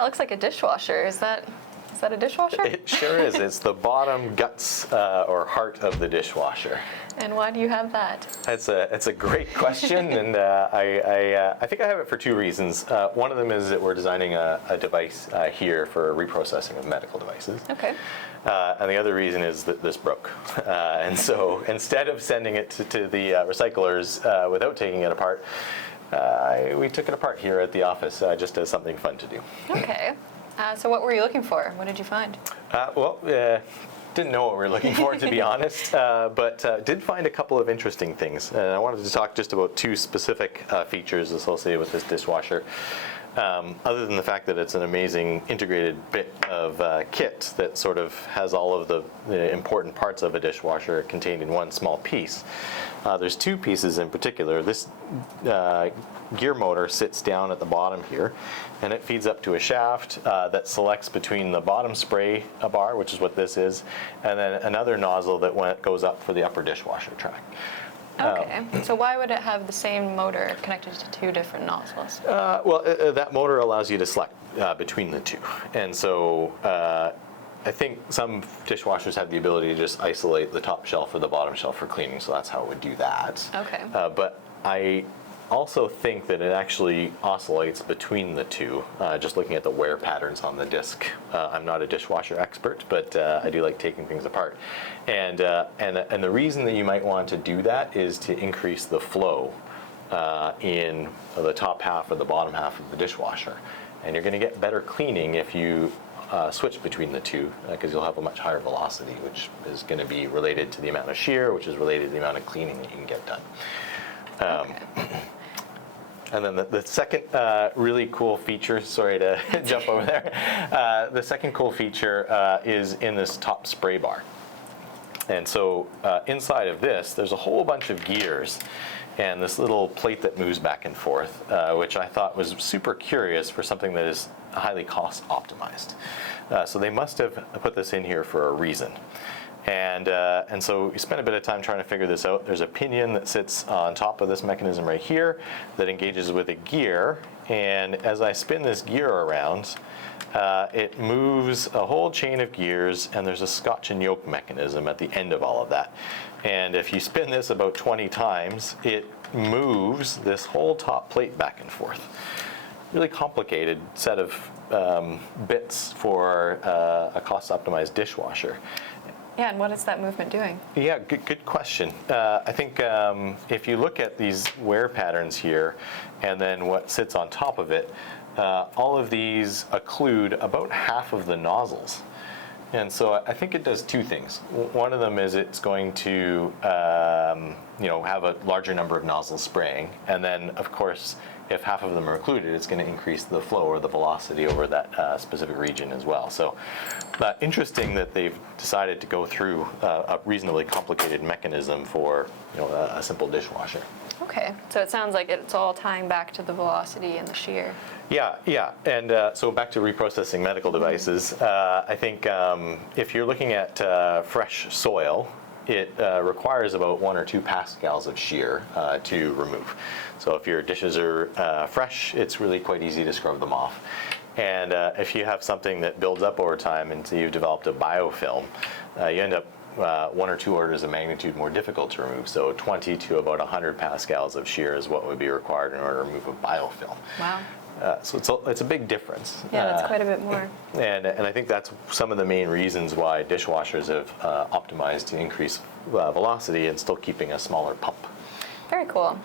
That looks like a dishwasher. Is that a dishwasher? It sure is. It's the bottom guts or heart of the dishwasher. And why do you have that? It's a great question, and I think I have it for two reasons. One of them is that we're designing a device here for reprocessing of medical devices. Okay. And the other reason is that this broke. And so instead of sending it to the recyclers without taking it apart, we took it apart here at the office just as something fun to do. Okay. So what were you looking for? What did you find? Didn't know what we were looking for, to be honest, but did find a couple of interesting things. And I wanted to talk just about two specific features associated with this dishwasher. Other than the fact that it's an amazing integrated bit of kit that sort of has all of the important parts of a dishwasher contained in one small piece. There's two pieces in particular. This gear motor sits down at the bottom here, and it feeds up to a shaft that selects between the bottom spray bar, which is what this is, and then another nozzle that goes up for the upper dishwasher track. Okay. So why would it have the same motor connected to two different nozzles? That motor allows you to select between the two. And so I think some dishwashers have the ability to just isolate the top shelf or the bottom shelf for cleaning, so that's how it would do that. Okay. But I also think that it actually oscillates between the two, just looking at the wear patterns on the disc. I'm not a dishwasher expert, but I do like taking things apart. And the reason that you might want to do that is to increase the flow in the top half or the bottom half of the dishwasher. And you're going to get better cleaning if you switch between the two, because you'll have a much higher velocity, which is going to be related to the amount of shear, which is related to the amount of cleaning that you can get done. Okay. And then the second really cool feature, sorry to jump over there, the second cool feature is in this top spray bar. And so inside of this, there's a whole bunch of gears and this little plate that moves back and forth, which I thought was super curious for something that is highly cost optimized. So they must have put this in here for a reason. And so we spent a bit of time trying to figure this out. There's a pinion that sits on top of this mechanism right here that engages with a gear, and as I spin this gear around, it moves a whole chain of gears, and there's a scotch and yoke mechanism at the end of all of that. And if you spin this about 20 times, it moves this whole top plate back and forth. Really complicated set of bits for a cost-optimized dishwasher. Yeah, and what is that movement doing? Yeah, good question. I think if you look at these wear patterns here and then what sits on top of it, all of these occlude about half of the nozzles. And so I think it does two things. One of them is it's going to have a larger number of nozzles spraying, and then of course if half of them are occluded, it's going to increase the flow or the velocity over that specific region as well. So interesting that they've decided to go through a reasonably complicated mechanism for a simple dishwasher. Okay, so it sounds like it's all tying back to the velocity and the shear. Yeah, and so back to reprocessing medical devices, I think if you're looking at fresh soil, it requires about 1 or 2 pascals of shear to remove. So if your dishes are fresh, it's really quite easy to scrub them off. And if you have something that builds up over time until you've developed a biofilm, you end up 1 or 2 orders of magnitude more difficult to remove. So 20 to about 100 pascals of shear is what would be required in order to remove a biofilm. Wow. So it's a big difference. Yeah, that's quite a bit more. And I think that's some of the main reasons why dishwashers have optimized to increase velocity and still keeping a smaller pump. Very cool.